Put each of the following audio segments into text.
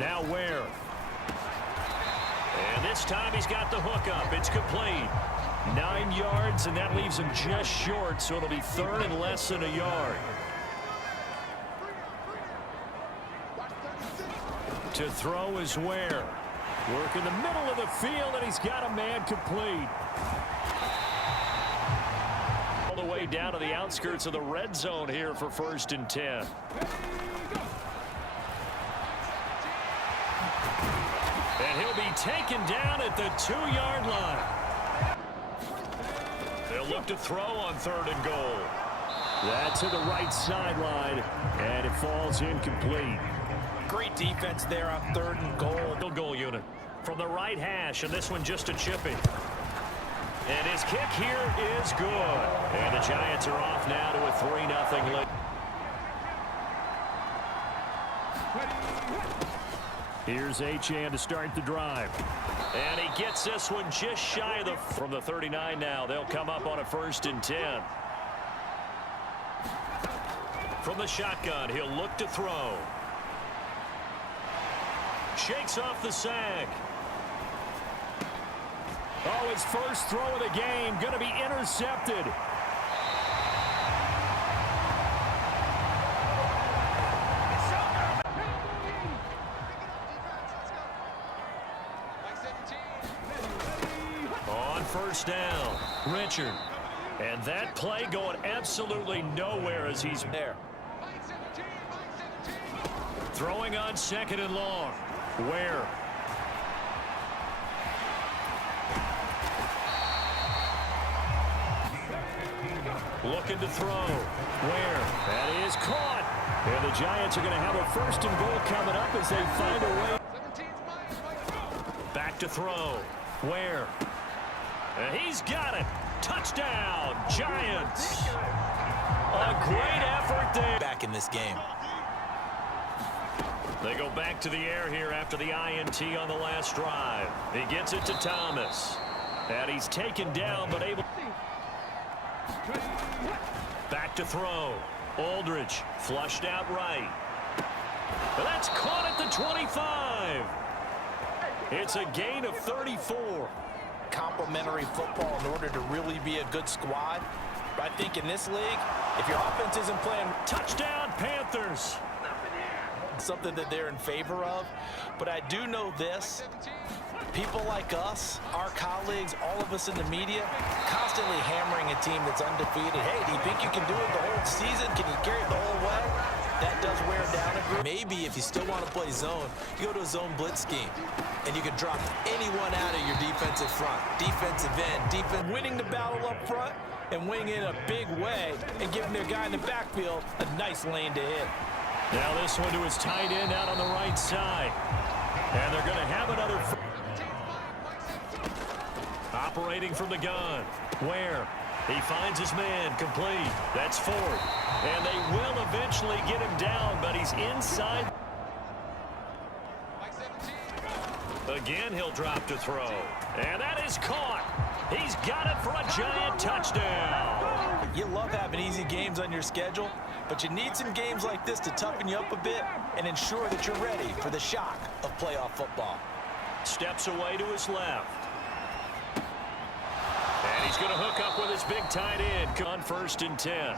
Now Ware. And this time he's got the hook up. It's complete. 9 yards, and that leaves him just short, so it'll be third and less than a yard. To throw is Ware. Work in the middle of the field, and he's got a man complete. All the way down to the outskirts of the red zone here for 1st and 10. And he'll be taken down at the 2-yard line. They'll look to throw on 3rd and goal. That's to the right sideline, and it falls incomplete. Great defense there on 3rd and goal. Field goal unit from the right hash, and this one just a chipping. And his kick here is good. And the Giants are off now to a 3-0 lead. Here's Achane to start the drive. And he gets this one just shy of from the 39 now. They'll come up on a 1st and 10. From the shotgun, he'll look to throw. Shakes off the sack. Oh, his first throw of the game going to be intercepted. On 1st down, Richard. And that play going absolutely nowhere as he's there. Throwing on 2nd and long. Ware. Looking to throw. Ware. That is caught. And the Giants are going to have a 1st and goal coming up as they find a way. Back to throw. Ware. And he's got it. Touchdown, Giants. A great effort there. Back in this game. They go back to the air here after the INT on the last drive. He gets it to Thomas. And he's taken down, but able. Back to throw. Aldridge flushed out right. And that's caught at the 25. It's a gain of 34. Complementary football in order to really be a good squad. But I think in this league, if your offense isn't playing, touchdown Panthers. Something that they're in favor of. But I do know this. People like us, our colleagues, all of us in the media, constantly hammering a team that's undefeated. Hey, do you think you can do it the whole season? Can you carry it the whole way? That does wear down a group. Maybe if you still want to play zone, you go to a zone blitz scheme. And you can drop anyone out of your defensive front. Defensive end, winning the battle up front and winning in a big way and giving their guy in the backfield a nice lane to hit. Now this one to his tight end out on the right side. And they're going to have another. Operating from the gun. Ware. He finds his man complete. That's 4th. And they will eventually get him down, but he's inside. Again, he'll drop to throw. And that is caught. He's got it for a Giant touchdown. You love having easy games on your schedule, but you need some games like this to toughen you up a bit and ensure that you're ready for the shock of playoff football. Steps away to his left. And he's going to hook up with his big tight end on 1st and 10.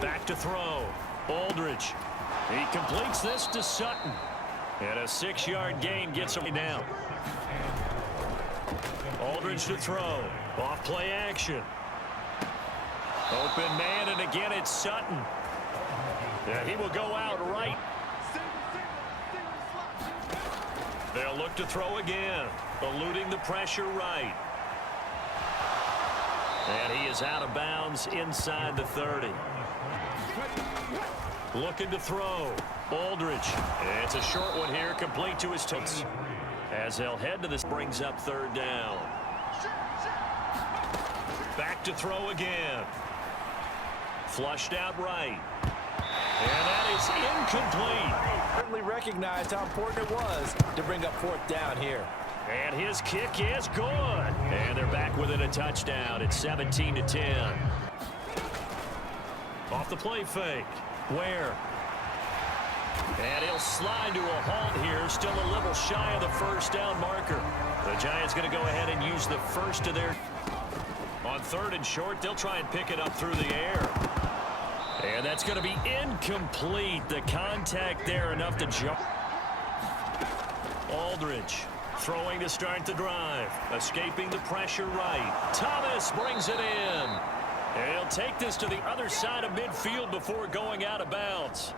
Back to throw. Aldridge. He completes this to Sutton. And a 6-yard gain gets him down. Aldridge to throw. Off play action. Open man, and again it's Sutton. And he will go out right. They'll look to throw again. Eluding the pressure right. And he is out of bounds inside the 30. Looking to throw. Aldridge. It's a short one here, complete to his toes. As they'll head to this, brings up 3rd down. Back to throw again. Flushed out right. And that is incomplete. Certainly recognized how important it was to bring up 4th down here. And his kick is good. And they're back within a touchdown. It's 17-10. Off the play fake. Ware. And he'll slide to a halt here, still a little shy of the first down marker. The Giants going to go ahead and use the first of their... On 3rd and short, they'll try and pick it up through the air. And that's going to be incomplete. The contact there enough to jump. Aldridge throwing to start the drive. Escaping the pressure right. Thomas brings it in. And he'll take this to the other side of midfield before going out of bounds.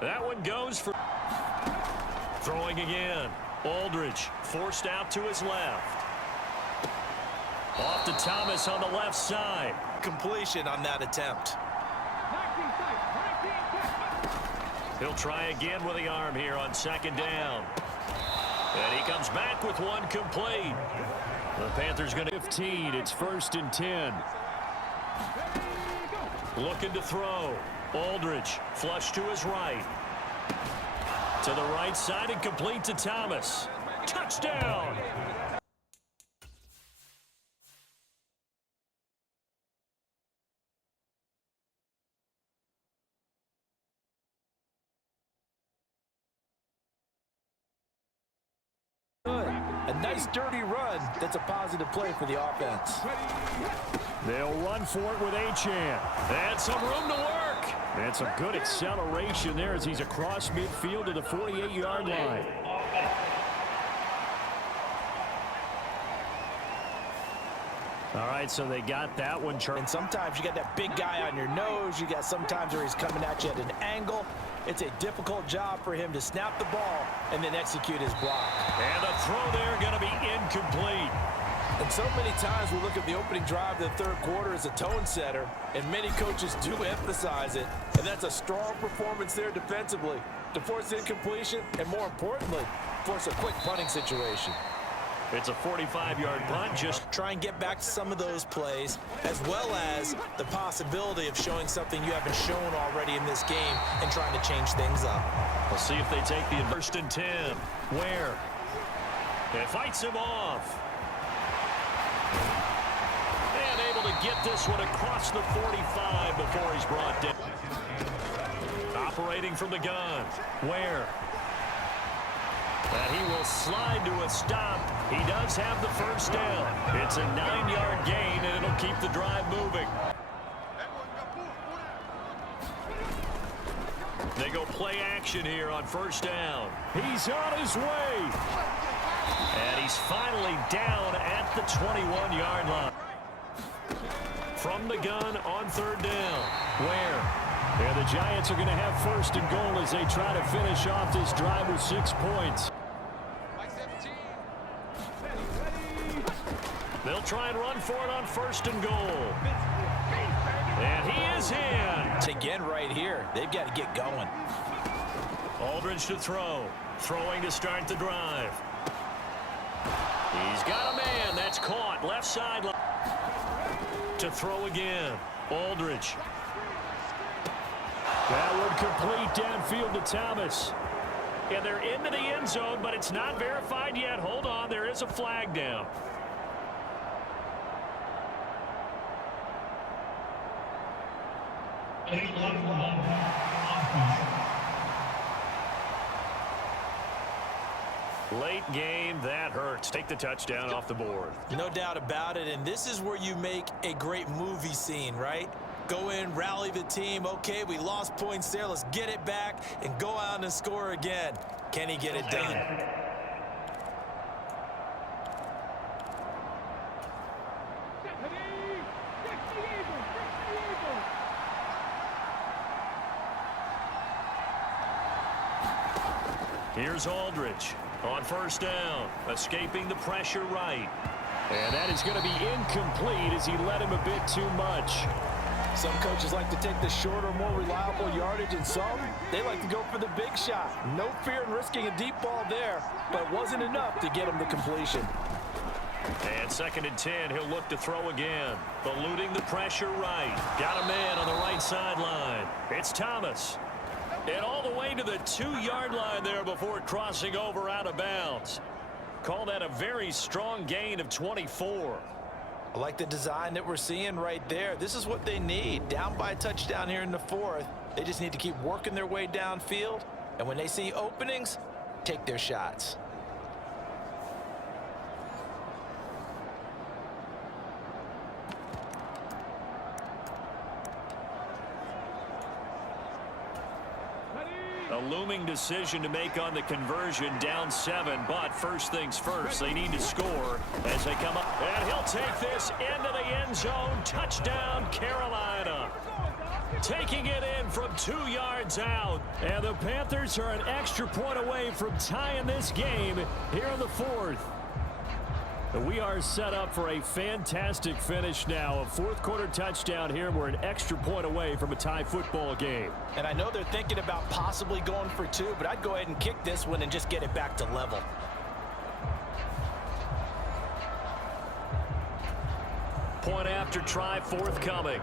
That one goes for... Throwing again. Aldridge forced out to his left. Off to Thomas on the left side. Completion on that attempt. He'll try again with the arm here on 2nd down. And he comes back with one complete. The Panthers going to 15. It's 1st and 10. Looking to throw. Aldridge flush to his right. To the right side and complete to Thomas. Touchdown! A nice dirty run. That's a positive play for the offense. They'll run for it with Achane. And some room to work. And some good acceleration there as he's across midfield to the 48-yard line. All right, so they got that one. And sometimes you got that big guy on your nose. You got sometimes where he's coming at you at an angle. It's a difficult job for him to snap the ball and then execute his block. And the throw there going to be incomplete. And so many times we look at the opening drive of the 3rd quarter as a tone setter, and many coaches do emphasize it. And that's a strong performance there defensively to force incompletion and, more importantly, force a quick punting situation. It's a 45-yard punt. Just try and get back to some of those plays, as well as the possibility of showing something you haven't shown already in this game and trying to change things up. We'll see if they take the 1st and 10. Where? It fights him off. And able to get this one across the 45 before he's brought down. Operating from the gun. Where? And he will slide to a stop. He does have the first down. It's a 9-yard gain, and it'll keep the drive moving. They go play action here on 1st down. He's on his way. And he's finally down at the 21-yard line. From the gun on 3rd down. Where? Yeah, the Giants are going to have 1st and goal as they try to finish off this drive with 6 points. They'll try and run for it on 1st and goal. And he is in. Again right here, they've got to get going. Aldridge to throw. Throwing to start the drive. He's got a man. That's caught. Left sideline. To throw again. Aldridge. That one complete downfield to Thomas. And they're into the end zone, but it's not verified yet. Hold on. There is a flag down. Late game, that hurts. Take the touchdown off the board. No doubt about it, and this is where you make a great movie scene, right? Go in, rally the team. Okay, we lost points there. Let's get it back and go out and score again. Can he get it done? Here's Aldridge on 1st down, escaping the pressure right. And that is going to be incomplete as he led him a bit too much. Some coaches like to take the shorter, more reliable yardage, and some, they like to go for the big shot. No fear in risking a deep ball there, but it wasn't enough to get him the completion. And 2nd and 10, he'll look to throw again. Eluding the pressure right. Got a man on the right sideline. It's Thomas. And all the way to the 2-yard line there before crossing over out of bounds. Call that a very strong gain of 24. I like the design that we're seeing right there. This is what they need. Down by a touchdown here in the 4th. They just need to keep working their way downfield And when they see openings, take their shots. A looming decision to make on the conversion, down 7, but first things first, they need to score as they come up. And he'll take this into the end zone. Touchdown, Carolina. Taking it in from 2 yards out. And the Panthers are an extra point away from tying this game here in the 4th. We are set up for a fantastic finish now. A fourth-quarter touchdown here. We're an extra point away from a tie football game. And I know they're thinking about possibly going for 2, but I'd go ahead and kick this one and just get it back to level. Point after try forthcoming.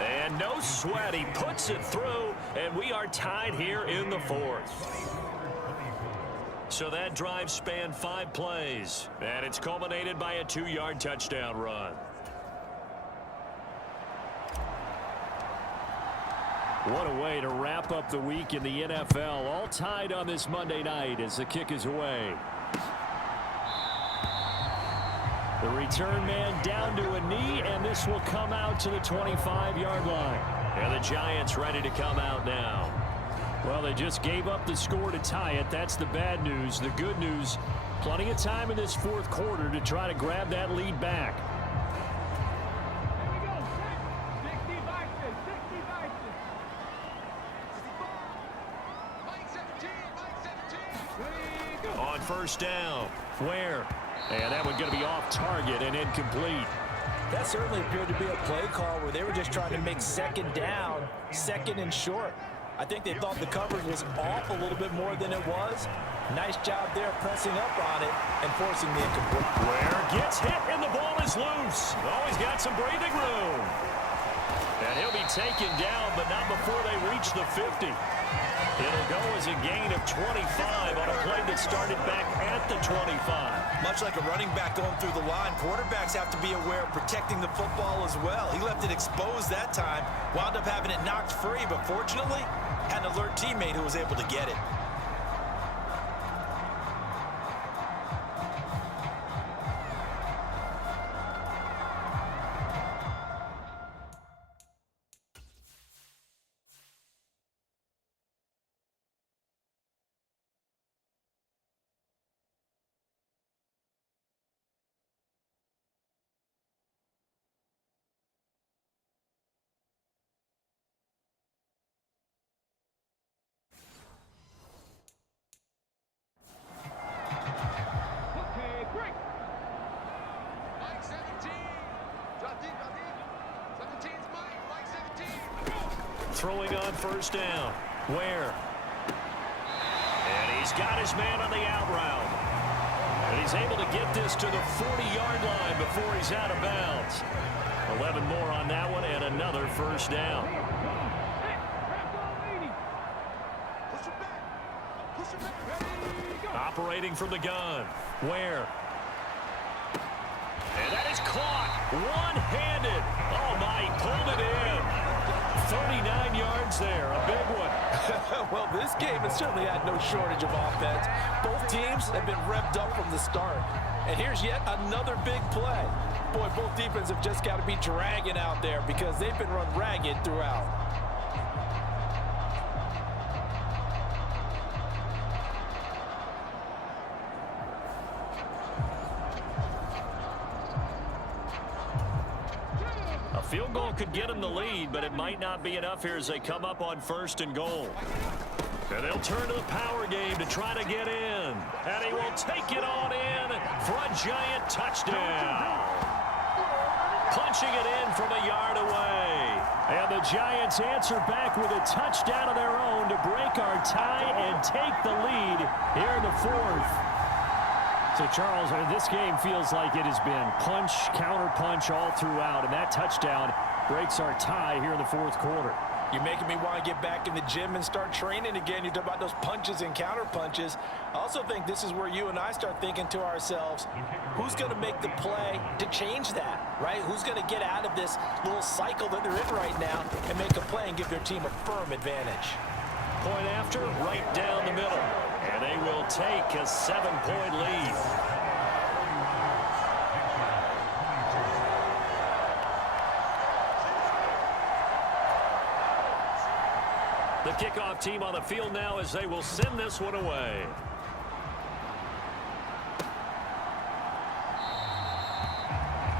And no sweat. He puts it through, and we are tied here in the 4th. So that drive spanned 5 plays, and it's culminated by a 2-yard touchdown run. What a way to wrap up the week in the NFL. All tied on this Monday night as the kick is away. The return man down to a knee, and this will come out to the 25-yard line. And the Giants ready to come out now. Well, they just gave up the score to tie it. That's the bad news. The good news, plenty of time in this 4th quarter to try to grab that lead back. On first down, Ware. And that one going to be off target and incomplete. That certainly appeared to be a play call where they were just trying to make second down, second and short. I think they thought the coverage was off a little bit more than it was. Nice job there pressing up on it and forcing the incomplete. Ware gets hit and the ball is loose. Oh, he's got some breathing room. And he'll be taken down, but not before they reach the 50. It'll go as a gain of 25 on a play that started back at the 25. Much like a running back going through the line, quarterbacks have to be aware of protecting the football as well. He left it exposed that time, wound up having it knocked free, but fortunately, had an alert teammate who was able to get it. Throwing on first down. Ware. And he's got his man on the out route. And he's able to get this to the 40-yard line before he's out of bounds. 11 more on that one and another first down. Operating from the gun. Ware. And that is caught. One-handed. Oh, my, he pulled it in. 39 yards there, a big one. Well, this game has certainly had no shortage of offense. Both teams have been revved up from the start. And here's yet another big play. Boy, both defenses have just got to be dragging out there because they've been run ragged throughout. Field goal could get them the lead, but it might not be enough here as they come up on first and goal. And they'll turn to the power game to try to get in. And he will take it on in for a giant touchdown. Punching it in from a yard away. And the Giants answer back with a touchdown of their own to break our tie and take the lead here in the 4th. So, Charles, this game feels like it has been punch, counter punch all throughout, and that touchdown breaks our tie here in the 4th quarter. You're making me want to get back in the gym and start training again. You talk about those punches and counter punches. I also think this is where you and I start thinking to ourselves, who's going to make the play to change that, right? Who's going to get out of this little cycle that they're in right now and make a play and give their team a firm advantage? Point after, right down the middle. And they will take a 7-point lead. The kickoff team on the field now as they will send this one away.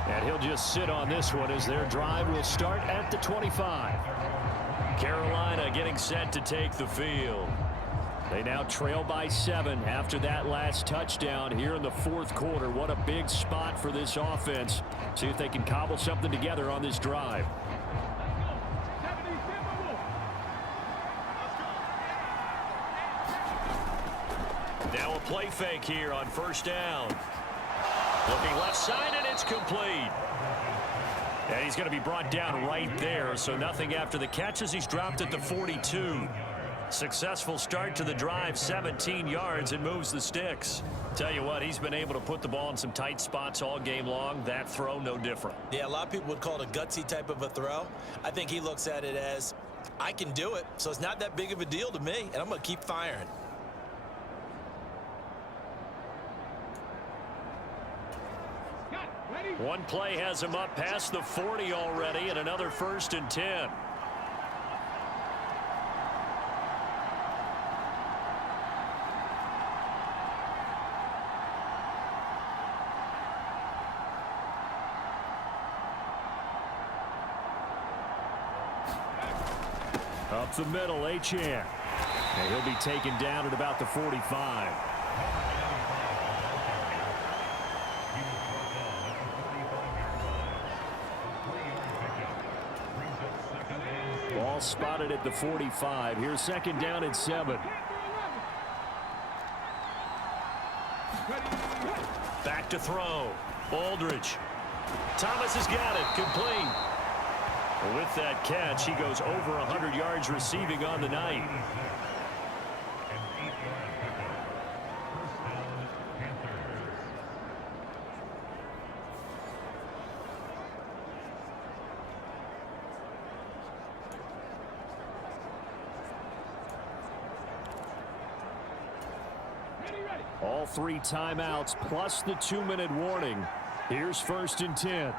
And he'll just sit on this one as their drive will start at the 25. Carolina getting set to take the field. They now trail by 7 after that last touchdown here in the fourth quarter. What a big spot for this offense. See if they can cobble something together on this drive. Now a play fake here on first down. Looking left side, and it's complete. And he's going to be brought down right there, so nothing after the catch as he's dropped at the 42. Successful start to the drive, 17 yards, and moves the sticks. Tell you what, he's been able to put the ball in some tight spots all game long. That throw, no different. Yeah, a lot of people would call it a gutsy type of a throw. I think he looks at it as, I can do it, so it's not that big of a deal to me, and I'm going to keep firing. One play has him up past the 40 already, and another 1st and 10. Up the middle, Achane. And he'll be taken down at about the 45. Ball spotted at the 45. Here's 2nd down and 7. Back to throw. Aldridge. Thomas has got it. Complete. With that catch, he goes over 100 yards receiving on the night. All 3 timeouts plus the 2-minute warning. Here's 1st and 10.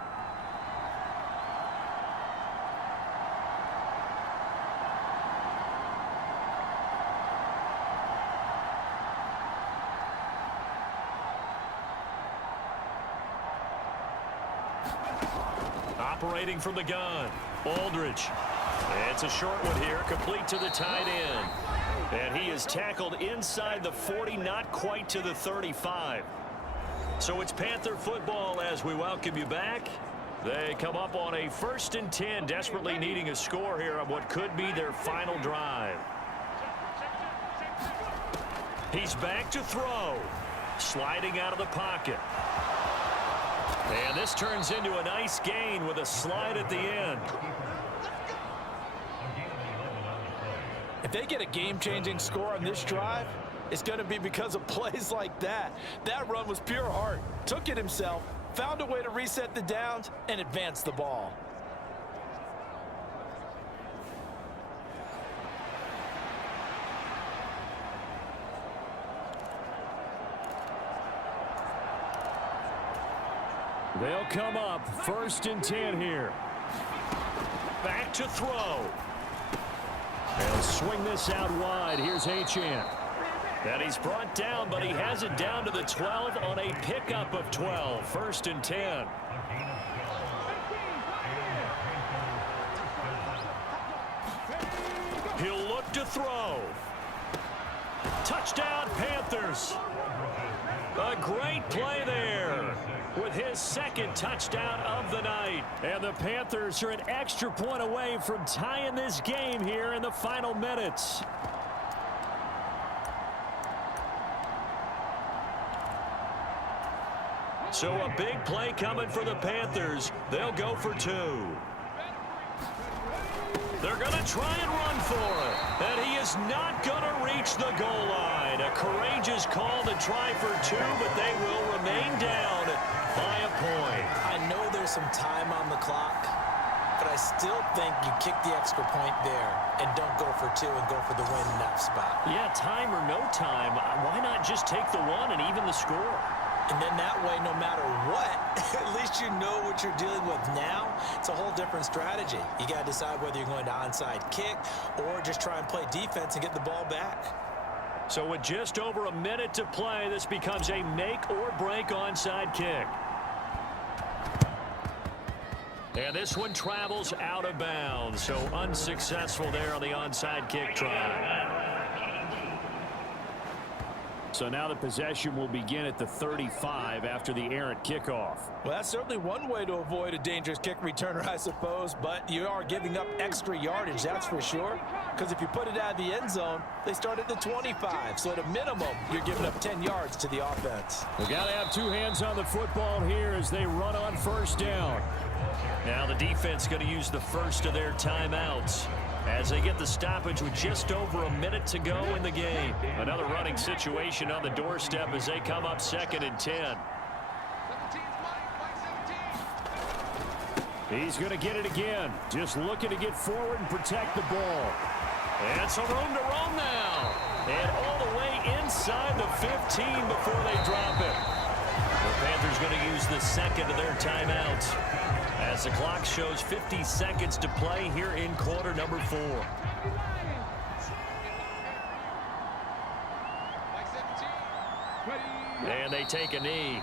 Operating from the gun, Aldridge. It's a short one here, complete to the tight end. And he is tackled inside the 40, not quite to the 35. So it's Panther football as we welcome you back. They come up on a 1st and 10, desperately needing a score here on what could be their final drive. He's back to throw. Sliding out of the pocket. And this turns into a nice gain with a slide at the end. If they get a game-changing score on this drive, it's going to be because of plays like that. That run was pure heart. Took it himself, found a way to reset the downs, and advance the ball. They'll come up 1st and 10 here. Back to throw. They'll swing this out wide. Here's Achane. And he's brought down, but he has it down to the 12 on a pickup of 12. 1st and 10. He'll look to throw. Touchdown, Panthers. A great play there with his 2nd touchdown of the night. And the Panthers are an extra point away from tying this game here in the final minutes. So a big play coming for the Panthers. They'll go for 2. They're going to try and run for it. And he is not going to reach the goal line. A courageous call to try for 2, but they will remain down by a point. I know there's some time on the clock, but I still think you kick the extra point there and don't go for 2 and go for the win in that spot. Yeah, time or no time, why not just take the 1 and even the score? And then that way, no matter what, at least you know what you're dealing with now. It's a whole different strategy. You got to decide whether you're going to onside kick or just try and play defense and get the ball back. So with just over a minute to play, this becomes a make or break onside kick. And this one travels out of bounds, so unsuccessful there on the onside kick try. So now the possession will begin at the 35 after the errant kickoff. Well, that's certainly one way to avoid a dangerous kick returner, I suppose, but you are giving up extra yardage, that's for sure, because if you put it out of the end zone, they start at the 25, so at a minimum, you're giving up 10 yards to the offense. We got to have 2 hands on the football here as they run on first down. Now the defense going to use the first of their timeouts as they get the stoppage with just over a minute to go in the game. Another running situation on the doorstep as they come up 2nd and 10. He's going to get it again. Just looking to get forward and protect the ball. And some room to roam now. And all the way inside the 15 before they drop it. The Panthers going to use the second of their timeouts as the clock shows 50 seconds to play here in quarter number 4. And they take a knee.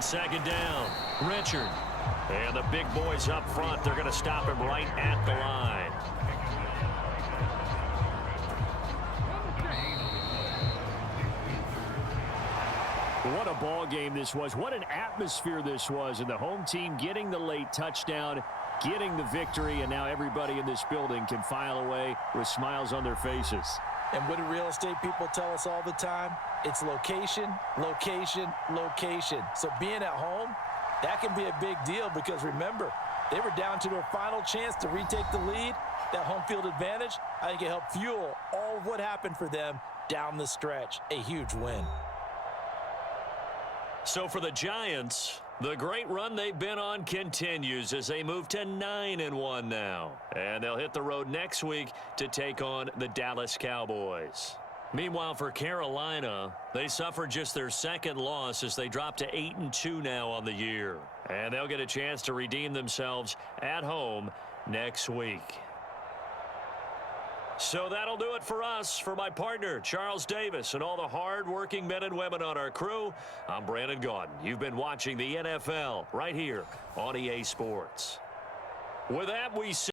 Second down, Richard. And the big boys up front, they're going to stop him right at the line. What a ball game this was. What an atmosphere this was. And the home team getting the late touchdown, getting the victory, and now everybody in this building can file away with smiles on their faces. And what do real estate people tell us all the time? It's location, location, location. So being at home, that can be a big deal because remember, they were down to their final chance to retake the lead. That home field advantage, I think it helped fuel all of what happened for them down the stretch. A huge win. So for the Giants, the great run they've been on continues as they move to 9-1 now. And they'll hit the road next week to take on the Dallas Cowboys. Meanwhile, for Carolina, they suffered just their second loss as they drop to 8-2 now on the year. And they'll get a chance to redeem themselves at home next week. So that'll do it for us. For my partner, Charles Davis, and all the hard-working men and women on our crew, I'm Brandon Gaudin. You've been watching the NFL right here on EA Sports. With that, we say